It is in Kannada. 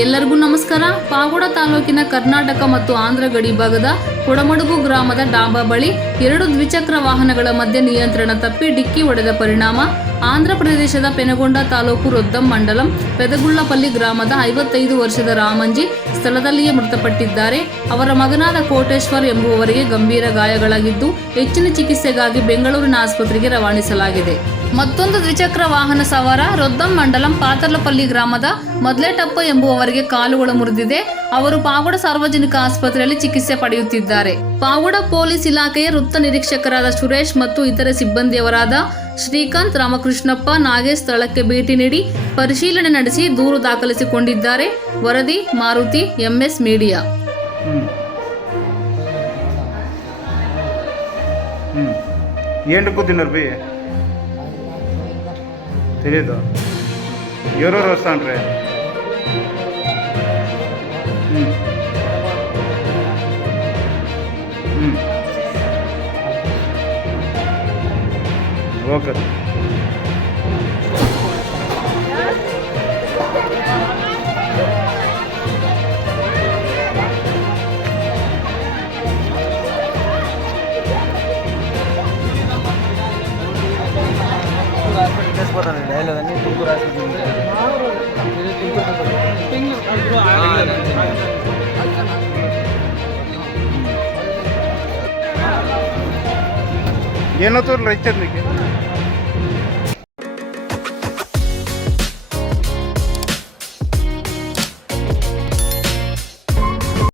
ಎಲ್ಲರಿಗೂ ನಮಸ್ಕಾರ. ಪಾಗೋಡ ತಾಲೂಕಿನ ಕರ್ನಾಟಕ ಮತ್ತು ಆಂಧ್ರ ಗಡಿ ಭಾಗದ ಕೊಡಮಡುಗು ಗ್ರಾಮದ ಡಾಬಾ ಬಳಿ ಎರಡು ದ್ವಿಚಕ್ರ ವಾಹನಗಳ ಮಧ್ಯೆ ನಿಯಂತ್ರಣ ತಪ್ಪಿ ಡಿಕ್ಕಿ ಹೊಡೆದ ಪರಿಣಾಮ ಆಂಧ್ರ ಪ್ರದೇಶದ ಪೆನಗೊಂಡ ತಾಲೂಕು ರೊದ್ದಂ ಮಂಡಲಂ, ಪೆದಗುಳ್ಳಪಲ್ಲಿ ಗ್ರಾಮದ ಐವತ್ತೈದು ವರ್ಷದ ರಾಮಂಜಿ ಸ್ಥಳದಲ್ಲಿಯೇ ಮೃತಪಟ್ಟಿದ್ದಾರೆ. ಅವರ ಮಗನಾದ ಕೋಟೇಶ್ವರ್ ಎಂಬುವವರಿಗೆ ಗಂಭೀರ ಗಾಯಗಳಾಗಿದ್ದು, ಹೆಚ್ಚಿನ ಚಿಕಿತ್ಸೆಗಾಗಿ ಬೆಂಗಳೂರಿನ ಆಸ್ಪತ್ರೆಗೆ ರವಾನಿಸಲಾಗಿದೆ. ಮತ್ತೊಂದು ದ್ವಿಚಕ್ರ ವಾಹನ ಸವಾರ ರೊದ್ದಂ ಮಂಡಲಂ ಪಾತರ್ಲಪಲ್ಲಿ ಗ್ರಾಮದ ಮೊದ್ಲೇಟಪ್ಪ ಎಂಬುವವರಿಗೆ ಕಾಲುಗಳು ಮುರಿದಿದೆ ಅವರು ಪಾವಗಡ ಸಾರ್ವಜನಿಕ ಆಸ್ಪತ್ರೆಯಲ್ಲಿ ಚಿಕಿತ್ಸೆ ಪಡೆಯುತ್ತಿದ್ದಾರೆ ಪಾವಗಡ ಪೊಲೀಸ್ ಇಲಾಖೆಯ ವೃತ್ತ ನಿರೀಕ್ಷಕರಾದ ಸುರೇಶ್ ಮತ್ತು ಇತರೆ ಸಿಬ್ಬಂದಿಯವರಾದ ಶ್ರೀಕಾಂತ್ ರಾಮಕೃಷ್ಣಪ್ಪ ನಾಗೇಶ್ ಸ್ಥಳಕ್ಕೆ ಭೇಟಿ ನೀಡಿ ಪರಿಶೀಲನೆ ನಡೆಸಿ ದೂರು ದಾಖಲಿಸಿಕೊಂಡಿದ್ದಾರೆ ವರದಿ ಮಾರುತಿ ಎಂಎಸ್ ಮೀಡಿಯಾ ಹ್ಞೂ ಹ್ಞೂ ఏంటి తిన్నారు ತಿಳಿದು ಇವರು ಹೊಸ್ತಾನ್ರಿ ಹ್ಞೂ ಹ್ಞೂ ಓಕೆ. తెలిసిపోతానండి డైలాగ్ తుమ్కూరు హాస్పిటల్ ಏನೋ ತೋರ್ಲ ಇಚ್ಛದ మీకు